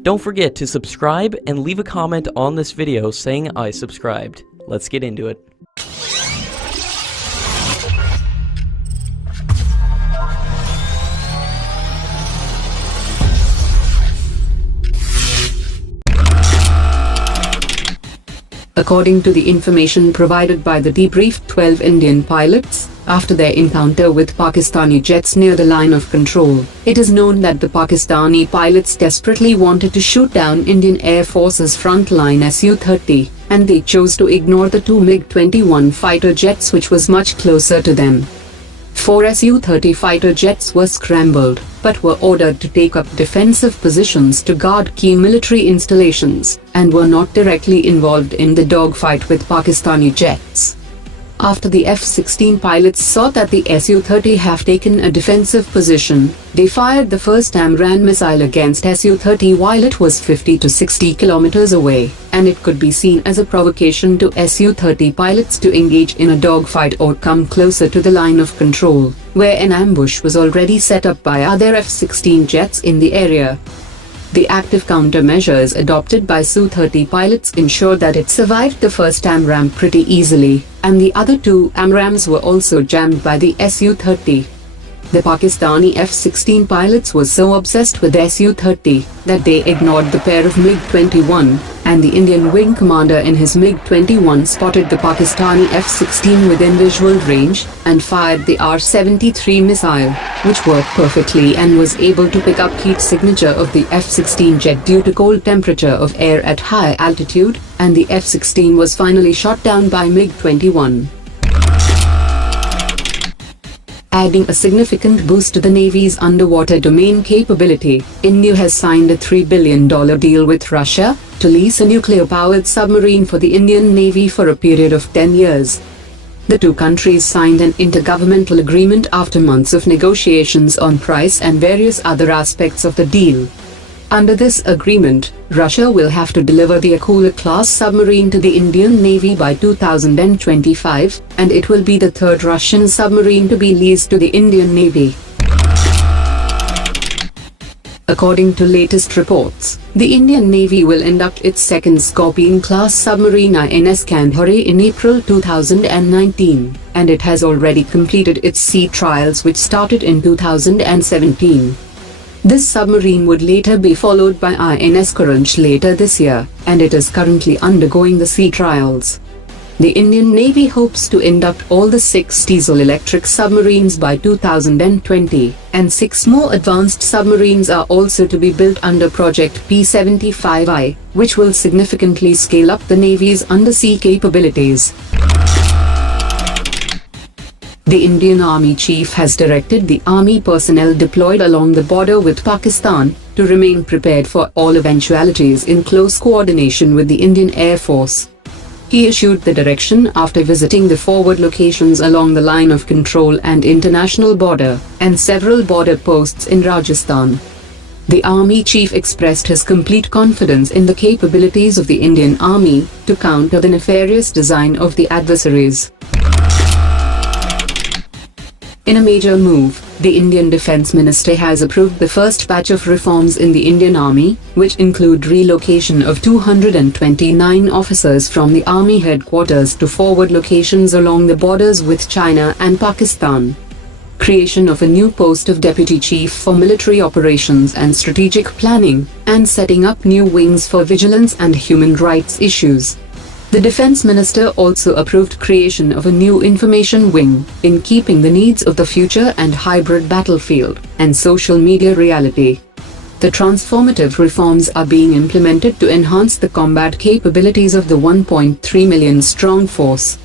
Don't forget to subscribe and leave a comment on this video saying I subscribed. Let's get into it. According to the information provided by the debriefed 12 Indian pilots, after their encounter with Pakistani jets near the line of control, it is known that the Pakistani pilots desperately wanted to shoot down Indian Air Force's frontline Su-30, and they chose to ignore the two MiG-21 fighter jets which was much closer to them. 4 Su-30 fighter jets were scrambled, but were ordered to take up defensive positions to guard key military installations, and were not directly involved in the dogfight with Pakistani jets. After the F-16 pilots saw that the Su-30 have taken a defensive position, they fired the first AMRAAM missile against Su-30 while it was 50 to 60 kilometers away, and it could be seen as a provocation to Su-30 pilots to engage in a dogfight or come closer to the line of control, where an ambush was already set up by other F-16 jets in the area. The active countermeasures adopted by Su-30 pilots ensured that it survived the first AMRAAM pretty easily, and the other two AMRAAMs were also jammed by the Su-30. The Pakistani F-16 pilots were so obsessed with Su-30 that they ignored the pair of MiG-21, and the Indian wing commander in his MiG-21 spotted the Pakistani F-16 within visual range and fired the R-73 missile, which worked perfectly and was able to pick up heat signature of the F-16 jet due to cold temperature of air at high altitude, and the F-16 was finally shot down by MiG-21. Adding a significant boost to the Navy's underwater domain capability, India has signed a $3 billion deal with Russia to lease a nuclear-powered submarine for the Indian Navy for a period of 10 years. The two countries signed an intergovernmental agreement after months of negotiations on price and various other aspects of the deal. Under this agreement, Russia will have to deliver the Akula-class submarine to the Indian Navy by 2025, and it will be the third Russian submarine to be leased to the Indian Navy. According to latest reports, the Indian Navy will induct its second Scorpene-class submarine INS Khandheri in April 2019, and it has already completed its sea trials which started in 2017. This submarine would later be followed by INS Khandheri later this year, and it is currently undergoing the sea trials. The Indian Navy hopes to induct all the 6 diesel-electric submarines by 2020, and 6 more advanced submarines are also to be built under Project P-75I, which will significantly scale up the Navy's undersea capabilities. The Indian Army Chief has directed the Army personnel deployed along the border with Pakistan to remain prepared for all eventualities in close coordination with the Indian Air Force. He issued the direction after visiting the forward locations along the line of control and international border, and several border posts in Rajasthan. The Army Chief expressed his complete confidence in the capabilities of the Indian Army to counter the nefarious design of the adversaries. In a major move, the Indian Defence Ministry has approved the first batch of reforms in the Indian Army, which include relocation of 229 officers from the Army headquarters to forward locations along the borders with China and Pakistan. Creation of a new post of Deputy Chief for Military Operations and Strategic Planning, and setting up new wings for vigilance and human rights issues. The Defence Minister also approved creation of a new information wing, in keeping the needs of the future and hybrid battlefield and social media reality. The transformative reforms are being implemented to enhance the combat capabilities of the 1.3 million strong force.